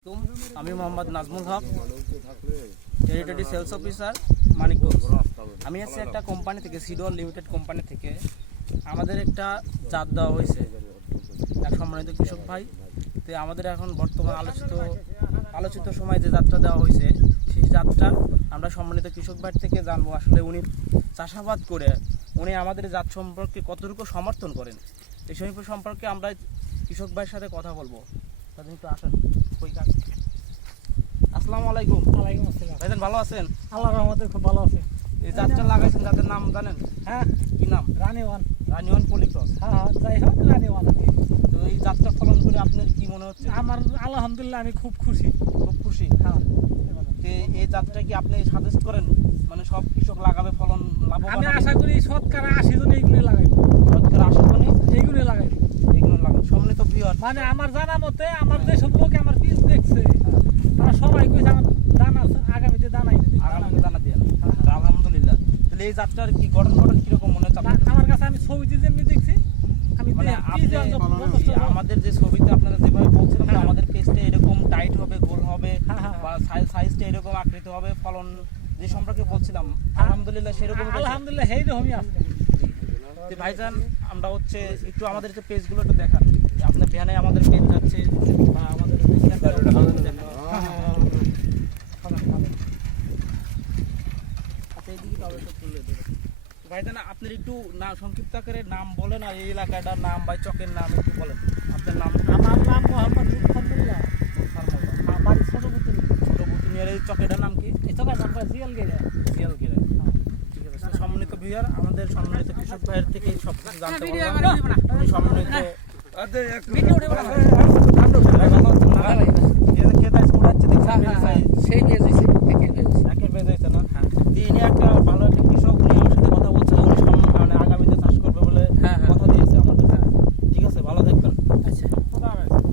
আমি মোহাম্মদ নাজমুল হক, territory sales officer Manikganj. আমি আছি একটা কোম্পানি থেকে, সিডোয়াল লিমিটেড কোম্পানি থেকে। আমাদের একটা জাত দেওয়া হয়েছে এক সম্মানিত কৃষক ভাই। তো আমাদের এখন বর্তমান আলোচিত সময় যে জাতটা দেওয়া হয়েছে, সেই জাতটা আমরা সম্মানিত কৃষক ভাই থেকে জানবো আসলে উনি চাষাবাদ করে উনি আমাদের জাত সম্পর্কে কতটুকু সমর্থন করেন। এই সম্পর্কে আমরা কৃষক ভাইয়ের সাথে কথা বলবো। তাদের একটু আসেন। আসসালামু আলাইকুম। ওয়ালাইকুম আসসালাম। ভাইজান ভালো আছেন? আল্লাহর রহমতে খুব ভালো আছে। এই জাতটা লাগাইছেন, জাতের নাম জানেন? হ্যাঁ, কি নাম? রানীওয়ান। রানীওয়ান পলিক্রস। হ্যাঁ, যাই হোক রানীওয়ান আর কি। তো এই জাতটা ফলন করে আপনার কি মনে হচ্ছে? আমার আলহামদুলিল্লাহ আমি খুব খুশি। খুব খুশি। হ্যাঁ, তো এই জাতটা কি আপনি সাজেস্ট করেন, মানে সব কৃষক লাগাবে, ফলন লাভবান আমি হবে? আশা করি শতকরা 80 জন এইগুলো লাগাইব। শতকরা 80 জনই এইগুলো লাগাইব। এগুলো লাগান। সম্মানিত ভিউয়ার, মানে আমার জানা মতে আমার যেসব লোক আমার পিস দেখছে তারা সবাই কইছে আমার দানা আগামীতে দানাই দিবে। আগামী দানা দিয়ে আলহামদুলিল্লাহ। তাহলে এই জাতটার কি গঠন কিরকম মনে হচ্ছে আপনার? আমার কাছে আমি ছবিতে যেমনি দেখছি আমি মানে আপনি আমাদের যে ছবিতে আপনারা যেভাবে বলছিলেন যে আমাদের পেজটা এরকম টাইট হবে, গোল হবে, হ্যাঁ। বা সাইজটা এরকম আকৃতি হবে, ফলন যে সম্পর্কে বলছিলাম আলহামদুলিল্লাহ সেরকম হয়েছে। আলহামদুলিল্লাহ এই রকমই আছে। তো ভাইজান আমরা হচ্ছে একটু আমাদের যে পেজগুলো একটু দেখান। আপনার ভ্যানে আমাদের পেজ যাচ্ছে বা আমাদের ভাইজান আপনার একটু নাম সংক্ষিপ্ত আকারে নাম বলেন, আর এই এলাকাটার নাম বা চকের নাম একটু বলেন। আপনার নাম? আমার নাম মোহাম্মদ লুৎফুল্লাহ। বাড়ি ছোট বুতুনিয়ার। এই চকেটার নাম কি? এই চকের নাম জিয়াল গেরা। জিয়ালগিরা। ঠিক আছে। তো সম্মানিত ভিউয়ার, আমাদের সম্মানিত কৃষক ভাইয়ের থেকে সব কিছু জানতে পারলাম। উনি সম্মানিত ভাই ভালো আছেন না? খেতে উড়াচ্ছে দেখছেন।